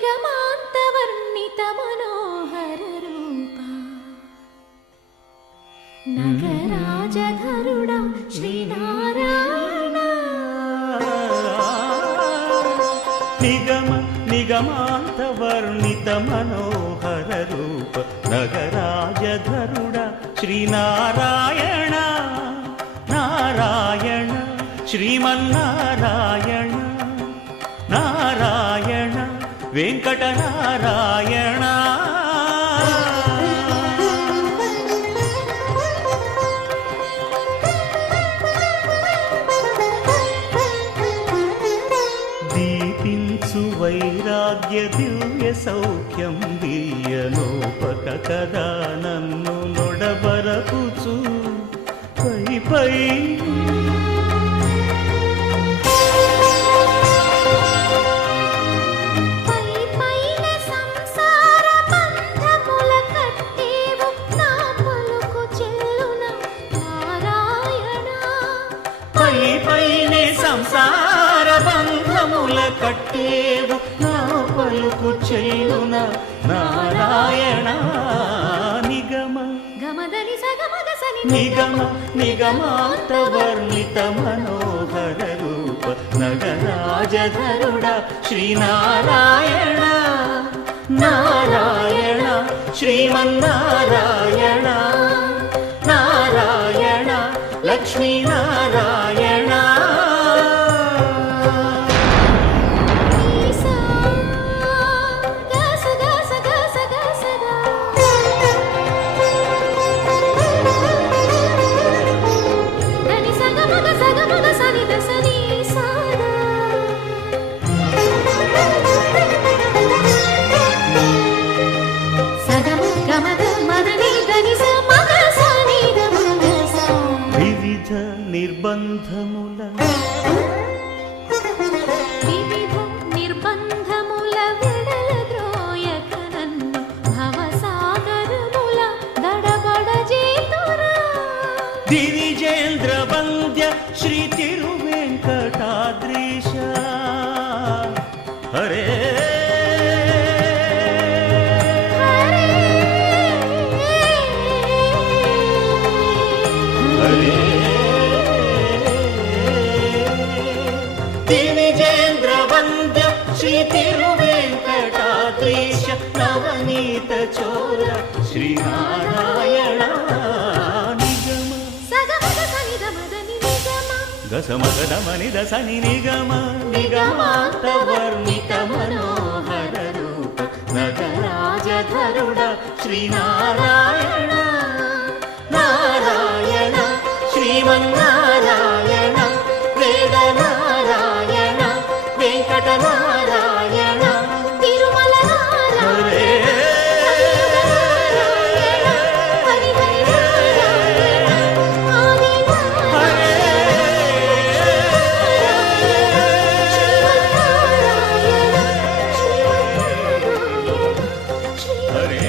నిగమాంతవర్ణిత మనోహర రూప నగరాజధరుడా శ్రీనారాయణ. నిగమాంతవర్ణిత మనోహర రూప నగరాజధరుడా శ్రీనారాయణ. నారాయణ శ్రీమన్నారాయణ నారాయణ వెంకటనారాయణ. దీపించు వైరాగ్య దివ్య సౌఖ్యం దీయనోపక కదా నన్ను నొడబరపుచు పై పై సంసార బంధముల కట్టేవు నా పలుకు చెల్లున నారాయణ. నిగమ నిగమ నిగమాంతవర్ణిత మనోహర రూప నగరాజధరుడా శ్రీనారాయణ. నారాయణ శ్రీమన్నారాయణ నారాయణ లక్ష్మీనారాయణ. నిర్బంధముల వెడల ద్రోయక నన్ను భవసాగరముల దడబడ చేతురా. దివిజేంద్ర వంద్య శ్రీ తిరువెంకటాద్రీశ హరే హరే. దివిజేంద్ర వంద్య శ్రీ తిరువెంకటాద్రీశ నవనీత చోర శ్రీనారాయణ. నిగమ గసమగదమని దసని నిగమ నిగమాంతవర్ణిత మనోహర రూప నగరాజధరుడా శ్రీనారాయణ. నారాయణ శ్రీమన్నారాయణ వేదనారాయణ వెంకటనారాయణ తిరుమల నారాయణ హరే